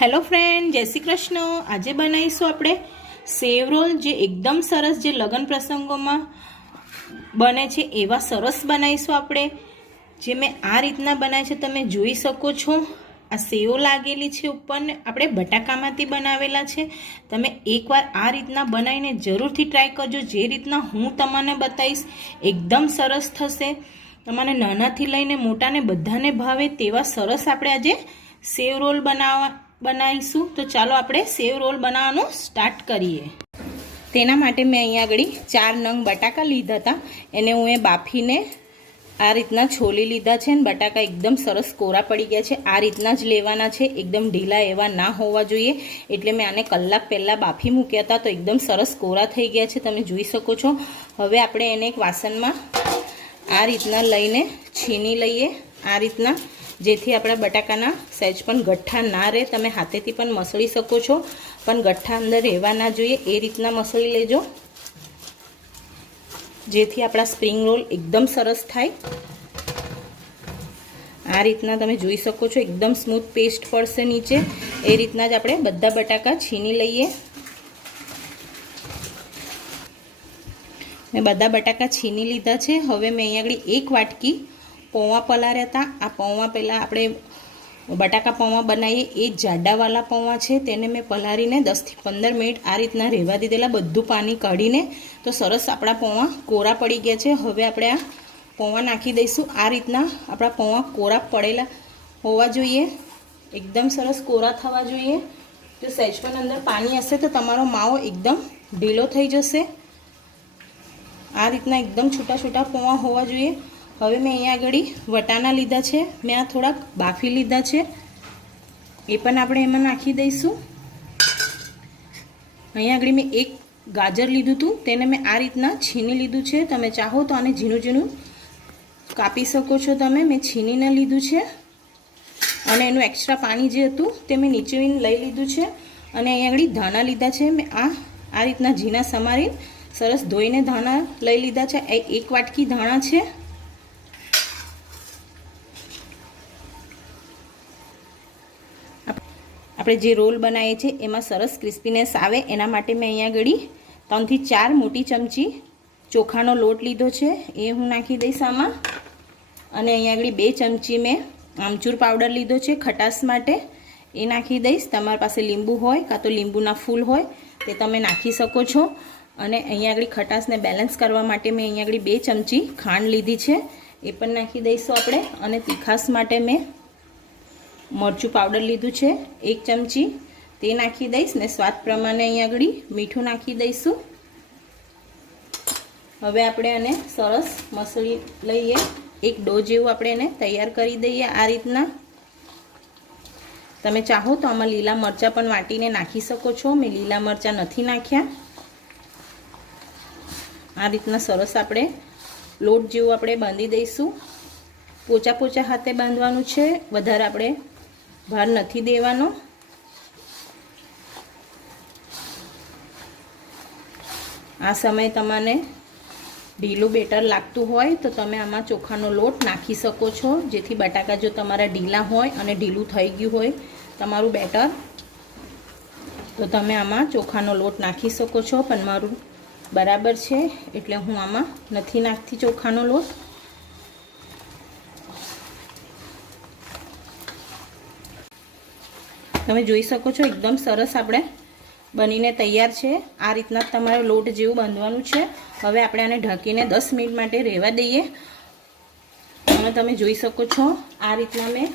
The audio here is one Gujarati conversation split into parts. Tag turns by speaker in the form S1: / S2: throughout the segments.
S1: હેલો ફ્રેન્ડ, જય શ્રી કૃષ્ણ. આજે બનાવીશું આપણે સેવ રોલ જે એકદમ સરસ જે લગ્ન પ્રસંગોમાં બને છે, એવા સરસ બનાવીશું આપણે. જે મેં આ રીતના બનાવી છે, તમે જોઈ શકો છો. આ સેવો લાગેલી છે ઉપરને આપણે બટાકામાંથી બનાવેલા છે. તમે એકવાર આ રીતના બનાવીને જરૂરથી ટ્રાય કરજો. જે રીતના હું તમને બતાવીશ, એકદમ સરસ થશે. તમારે નાનાથી લઈને મોટાને બધાને ભાવે તેવા સરસ આપણે આજે સેવ રોલ બનાવવા બનાવીશું. તો ચાલો આપણે સેવ રોલ બનાવવાનું સ્ટાર્ટ કરીએ. તેના માટે મેં અહીંયા આગળ ચાર નંગ બટાકા લીધા હતા. એને હું એ બાફીને આ રીતના છોલી લીધા છે અને બટાકા એકદમ સરસ કોરા પડી ગયા છે. આ રીતના જ લેવાના છે. એકદમ ઢીલા એવા ના હોવા જોઈએ. એટલે મેં આને કલાક પહેલાં બાફી મૂક્યા હતા તો એકદમ સરસ કોરા થઈ ગયા છે. તમે જોઈ શકો છો. હવે આપણે એને એક વાસણમાં આ રીતના લઈને છીની લઈએ. આ રીતના જેથી આપણા બટાકાના સહેજ પણ ગઠ્ઠા ના રહે. તમે હાથેથી પણ મસળી શકો છો. પણ ગઠ્ઠા અંદર રહેવા ના જોઈએ. એ રીતના મસળી લેજો. જેથી આપણા સ્પ્રિંગ રોલ એકદમ સરસ થાય. આ રીતના તમે જોઈ શકો છો. એકદમ સ્મૂથ પેસ્ટ પડશે નીચે. એ રીતના જ આપણે બધા બટાકા છીની લઈએ. મેં બધા બટાકા છીની લીધા છે. હવે મેં અહીંયા આગળ એક વાટકી પૌવા પલાર્યા હતા. આ પૌવા પહેલાં આપણે બટાકા પૌવા બનાવીએ. એ જાડાવાળા પૌવા છે. તેને મેં પલાળીને દસથી પંદર મિનિટ આ રીતના રહેવા દીધેલા. બધું પાણી કાઢીને તો સરસ આપણા પૌવા કોરા પડી ગયા છે. હવે આપણે આ પૌવા નાખી દઈશું. આ રીતના આપણા પૌવા કોરા પડેલા હોવા જોઈએ. એકદમ સરસ કોરા થવા જોઈએ. જો સહેજ અંદર પાણી હશે તો તમારો માવો એકદમ ઢીલો થઈ જશે. આ રીતના એકદમ છૂટા છૂટા પૌવા હોવા જોઈએ. હવે મેં અહીંયા આગળ વટાણા લીધા છે. મેં આ થોડાક બાફી લીધા છે. એ પણ આપણે એમાં નાખી દઈશું. અહીંયા આગળ મેં એક ગાજર લીધું હતું. તેને મેં આ રીતના છીની લીધું છે. તમે ચાહો તો આને ઝીણું ઝીણું કાપી શકો છો તમે. મેં છીનીને લીધું છે. અને એનું એક્સ્ટ્રા પાણી જે હતું તે મેં નીચેવીને લઈ લીધું છે. અને અહીંયા આગળ ધાણા લીધા છે. મેં આ આ રીતના ઝીણા સમારી સરસ ધોઈને ધાણા લઈ લીધા છે. એક વાટકી ધાણા છે. આપણે જે રોલ બનાવીએ છીએ, એમાં સરસ ક્રિસ્પીનેસ આવે. એના માટે મેં અહીંયા આગળ ત્રણથી ચાર મોટી ચમચી ચોખાનો લોટ લીધો છે, એ હું નાખી દઈશ આમાં. અને અહીંયા આગળ બે ચમચી મેં આમચૂર પાવડર લીધો છે, ખટાશ માટે. એ નાખી દઈશ. તમારી પાસે લીંબુ હોય કાં તો લીંબુના ફૂલ હોય, તે તમે નાખી શકો છો. અને અહીંયા આગળ ખટાશને બેલેન્સ કરવા માટે મેં અહીંયા આગળ બે ચમચી ખાંડ લીધી છે, એ પણ નાખી દઈશું આપણે. અને તીખાસ માટે મેં મરચું પાવડર લીધું છે, એક ચમચી. તે નાખી દઈશ ને સ્વાદ પ્રમાણે અહીંયા આગળ મીઠું નાખી દઈશું. હવે આપણે આને સરસ મસળી લઈએ. એક ડો જેવું આપણે એને તૈયાર કરી દઈએ આ રીતના. તમે ચાહો તો આમાં લીલા મરચાં પણ વાટીને નાખી શકો છો. મેં લીલા મરચાં નથી નાખ્યા. આ રીતના સરસ આપણે લોટ જેવું આપણે બાંધી દઈશું. પોચા પોચા હાથે બાંધવાનું છે. વધારે આપણે ભાર નથી દેવાનો. આ સમયે તમને ઢીલું બેટર લાગતું હોય તો તમે આમાં ચોખાનો લોટ નાખી શકો છો. જેથી બટાકા જો તમારા ઢીલા હોય અને ઢીલું થઈ ગયું હોય તમારું બેટર. તો તમે આમાં ચોખાનો લોટ નાખી શકો છો. પણ મારું બરાબર છે એટલે હું આમાં નથી નાખતી ચોખાનો લોટ. તમે જોઈ શકો છો, એકદમ સરસ આપણે બનીને તૈયાર છે. આ રીતના તમારે લોટ જેવું બાંધવાનું છે. હવે આપણે આને ઢાંકીને દસ મિનિટ માટે રહેવા દઈએ. અને તમે જોઈ શકો છો, આ રીતના મેં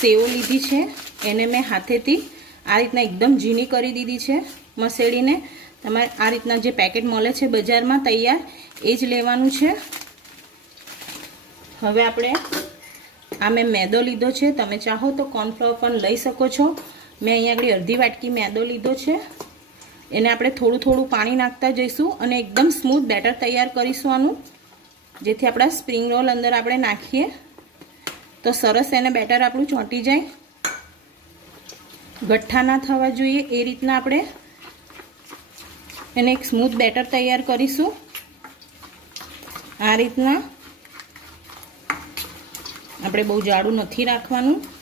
S1: સેવ લીધી છે. એને મેં હાથેથી આ રીતના એકદમ ઝીણી કરી દીધી છે, મસેડીને. તમારે આ રીતના જે પેકેટ મળે છે બજારમાં તૈયાર, એ જ લેવાનું છે. હવે આપણે, આ મેં મેદો લીધો છે. તમે ચાહો તો કોર્નફ્લોર પણ લઈ શકો છો. મેં અહીંયા આગળ અડધી વાટકી મેદો લીધો છે. એને આપણે થોડું થોડું પાણી નાખતા જઈશું અને એકદમ સ્મૂથ બેટર તૈયાર કરીશું આનું. જેથી આપણા સ્પ્રિંગ રોલ અંદર આપણે નાખીએ. તો સરસ એને બેટર આપણું ચોંટી જાય. ગઠ્ઠા ના થવા જોઈએ એ રીતના આપણે. એને એક સ્મૂથ બેટર તૈયાર કરીશું. આ રીતના. આપણે બહુ જાડું નથી રાખવાનું.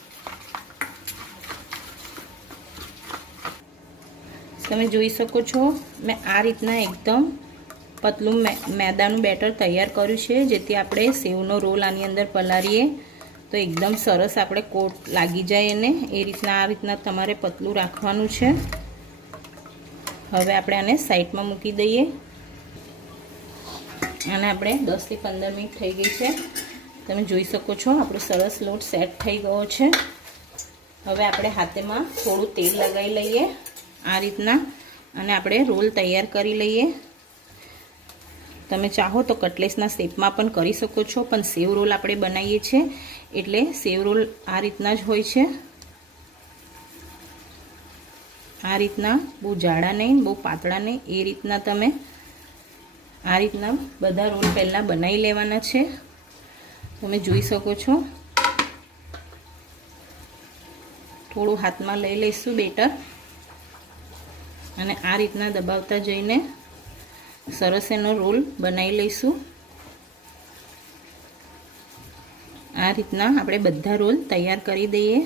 S1: તમે જોઈ શકો છો, મેં આ રીતના એકદમ પતલું મે- મેદાનું બેટર તૈયાર કર્યું છે, જેથી આપણે સેવનો રોલ આની અંદર પલાળીએ. તો એકદમ સરસ આપણે કોટ લાગી જાય એને. એ રીતના આ રીતના તમારે પતલું રાખવાનું છે. હવે આપણે આને સાઈડમાં મૂકી દઈએ. અને આપણે દસથી પંદર મિનિટ થઈ ગઈ છે. તમે જોઈ શકો છો, આપણો સરસ લોટ સેટ થઈ ગયો છે. હવે આપણે હાથેમાં થોડું તેલ લગાવી લઈએ. આ રીતના. અને આપણે રોલ તૈયાર કરી લઈએ. તમે ચાહો તો કટલેસના શેપમાં પણ કરી શકો છો, પણ સેવ રોલ આપણે બનાવીએ છીએ. એટલે સેવ રોલ આ રીતના જ હોય છે. આ રીતના બહુ જાડા નહીં, બહુ પાતળા નહીં, એ રીતના તમે આ રીતના બધા રોલ પહેલાં બનાવી લેવાના છે. તમે જોઈ શકો છો. થોડું હાથમાં લઈ લઈશું બેટર. અને આ રીતના દબાવતા જઈને સરસ એનો રોલ બનાવી લઈશું. આ રીતના આપણે બધા રોલ તૈયાર કરી દઈએ.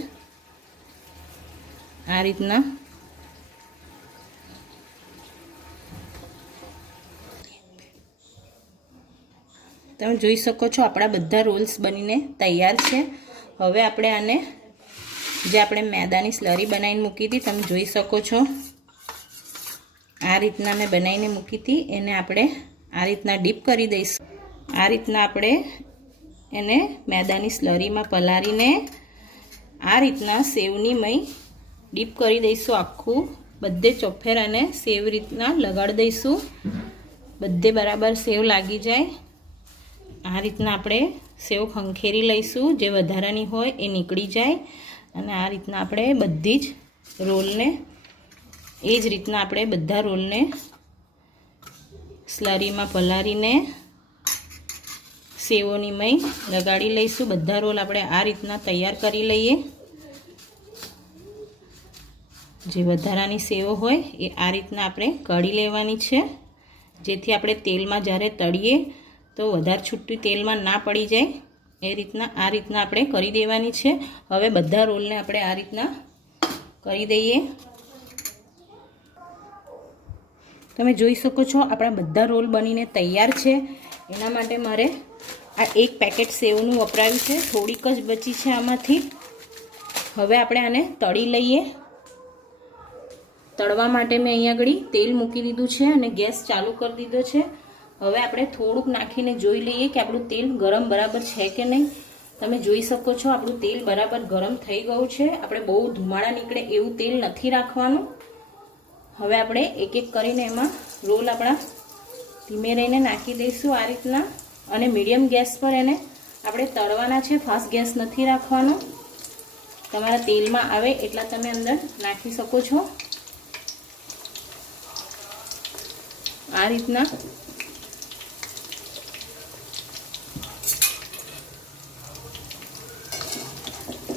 S1: આ રીતના. તમે જોઈ શકો છો આપણા બધા રોલ્સ બનીને તૈયાર છે. હવે આપણે આને જે આપણે મેદાની સ્લરી બનાવીને મૂકી હતી, તમે જોઈ શકો છો. આ રીતના મેં બનાવીને મૂકી હતી. એને આપણે આ રીતના ડીપ કરી દઈશું. આ રીતના આપણે એને મેદાની સ્લરીમાં પલાળીને આ રીતના સેવની મય ડીપ કરી દઈશું આખું. બધે ચોફેર અને સેવ રીતના લગાડી દઈશું. બધે બરાબર સેવ લાગી જાય. આ રીતના આપણે સેવ ખંખેરી લઈશું. જે વધારાની હોય એ નીકળી જાય. અને આ રીતના આપણે બધી જ રોલને એ જ રીતના આપણે બધા રોલને સ્લરીમાં પલાળીને સેવોની મય લગાડી લઈશું. બધા રોલ આપણે આ રીતના તૈયાર કરી લઈએ. જે વધારાની સેવો હોય એ આ રીતના આપણે કઢી લેવાની છે. જેથી આપણે તેલમાં જ્યારે તળીએ તો વધારે છૂટું તેલમાં ના પડી જાય. એ રીતના આ રીતના આપણે કરી દેવાની છે. હવે બધા રોલને આપણે આ રીતના કરી દઈએ. તમે જોઈ શકો છો, આપણા બધા રોલ બનીને તૈયાર છે. એના માટે મારે આ એક પેકેટ સેવનું વપરાયું છે. થોડીક જ બચી છે આમાંથી. હવે આપણે આને તળી લઈએ. તળવા માટે મેં અહીંયા આગળ તેલ મૂકી દીધું છે અને ગેસ ચાલુ કરી દીધો છે. હવે આપણે થોડુંક નાખીને જોઈ લઈએ કે આપણું તેલ ગરમ બરાબર છે કે નહીં. તમે જોઈ શકો છો, આપણું તેલ બરાબર ગરમ થઈ ગયું છે. આપણે બહુ ધુમાડા નીકળે એવું તેલ નથી રાખવાનું. હવે આપણે એક એક કરીને એમાં રોલ આપણા ધીમે રહીને નાખી દઈશું આ રીતના. અને મીડિયમ ગેસ પર એને આપણે તળવાના છે. ફાસ્ટ ગેસ નથી રાખવાનો. તમારા તેલમાં આવે એટલા તમે અંદર નાખી શકો છો. આ રીતના.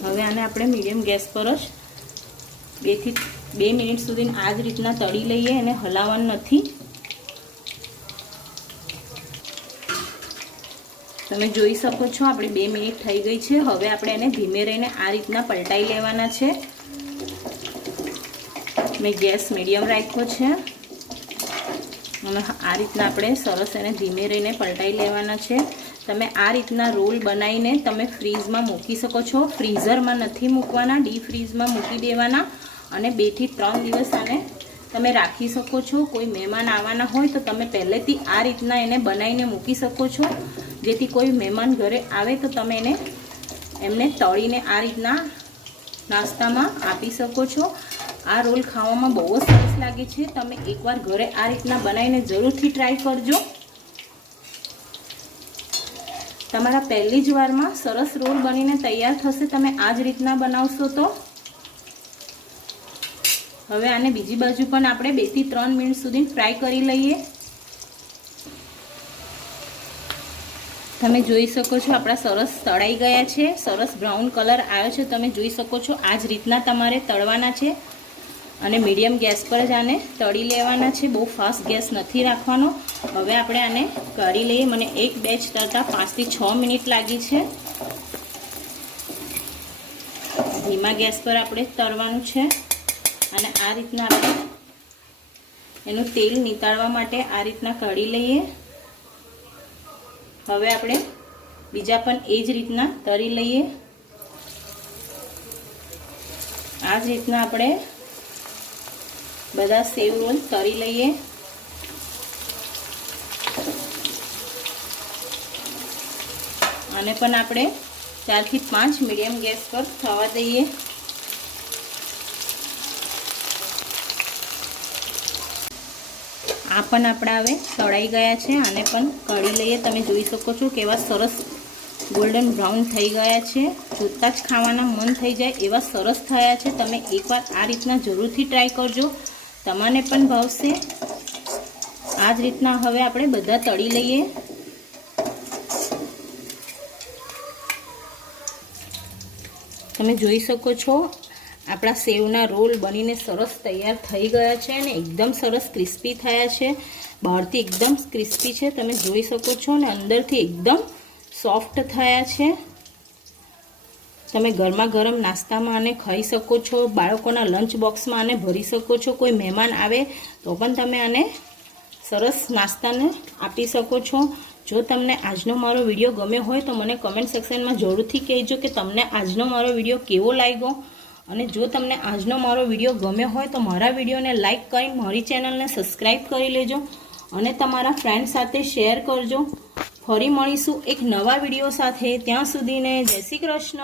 S1: હવે આને આપણે મીડિયમ ગેસ પર જ બેથી બે મિનિટ સુધી આ જ રીતના તળી લઈએ અને હલાવવાનું નથી. તમે જોઈ શકો છો, આપણે બે મિનિટ થઈ ગઈ છે. હવે આપણે એને ધીમે રહીને આ રીતના પલટાઈ લેવાના છે. મેં ગેસ મીડિયમ રાખ્યો છે. અને આ રીતના આપણે સરસ એને ધીમે રહીને પલટાઈ લેવાના છે. તમે આ રીતના રોલ બનાવીને તમે ફ્રીઝમાં મૂકી શકો છો. ફ્રીઝરમાં નથી મૂકવાના ડી ફ્રીઝમાં મૂકી દેવાના. અને બેથી ત્રણ દિવસ આને તમે રાખી શકો છો. કોઈ મહેમાન આવવાના હોય તો તમે પહેલેથી આ રીતના એને બનાવીને મૂકી શકો છો. જેથી કોઈ મહેમાન ઘરે આવે તો તમે એને એમને તળીને આ રીતના નાસ્તામાં આપી શકો છો. આ રોલ ખાવામાં બહુ જ સરસ લાગે છે. તમે એકવાર ઘરે આ રીતના બનાવીને જરૂરથી ટ્રાય કરજો. તમારા પહેલી જ વારમાં સરસ રોલ બનીને તૈયાર થશે. તમે આ જ રીતના બનાવશો તો. હવે આને બીજી બાજુ પણ આપણે બેથી ત્રણ મિનિટ સુધી ફ્રાય કરી લઈએ. તમે જોઈ શકો છો આપણા સરસ તળાઈ ગયા છે, સરસ બ્રાઉન કલર આવ્યો છે. તમે જોઈ શકો છો આ જ રીતના તમારે તળવાના છે અને મીડિયમ ગેસ પર જ આને તળી લેવાના છે. બહુ ફાસ્ટ ગેસ નથી રાખવાનો. હવે આપણે આને કરી લઈએ. મને એક બેચ તળતા પાંચથી છ મિનિટ લાગી છે. ધીમા ગેસ પર આપણે તળવાનું છે. અને આ રીતના આપણે એનું તેલ નીતાળવા માટે આ રીતના કાઢી લઈએ. હવે આપણે બીજા પણ એ જ રીતના તરી લઈએ. આ જ રીતના આપણે બધા સેવ રોલ તરી લઈએ. આને પણ આપણે ચારથી પાંચ મીડિયમ ગેસ પર થવા દઈએ. આ પણ આપણા હવે તળાઈ ગયા છે, આને પણ કળી લઈએ. તમે જોઈ શકો છો કેવા સરસ ગોલ્ડન બ્રાઉન થઈ ગયા છે. જોતાં જ ખાવાના મન થઈ જાય એવા સરસ થયા છે. તમે એકવાર આ રીતના જરૂરથી ટ્રાય કરજો. તમને પણ ભાવશે. આ જ રીતના હવે આપણે બધા તળી લઈએ. તમે જોઈ શકો છો આપણા સેવના રોલ બનીને સરસ તૈયાર થઈ ગયા છે અને એકદમ સરસ ક્રિસ્પી થયા છે. બહારથી એકદમ ક્રિસ્પી છે. તમે જોઈ શકો છો અને અંદરથી એકદમ સોફ્ટ થયા છે. તમે ગરમા ગરમ નાસ્તામાં આને ખાઈ શકો છો, બાળકોના લંચ બોક્સમાં આને ભરી શકો છો. કોઈ મહેમાન આવે તો પણ તમે આને સરસ નાસ્તાને આપી શકો છો. જો તમને આજનો મારો વીડિયો ગમ્યો હોય તો મને કમેન્ટ સેક્શનમાં જરૂરથી કહેજો કે તમને આજનો મારો વીડિયો કેવો લાગ્યો. અને જો તમને આજનો મારો વીડિયો ગમ્યો હોય તો મારા વિડીયોને લાઇક કરી મારી ચેનલને સબસ્ક્રાઈબ કરી લેજો અને તમારા ફ્રેન્ડ સાથે શેર કરજો. ફરી મળીશું એક નવા વીડિયો સાથે. ત્યાં સુધીને જય શ્રી કૃષ્ણ.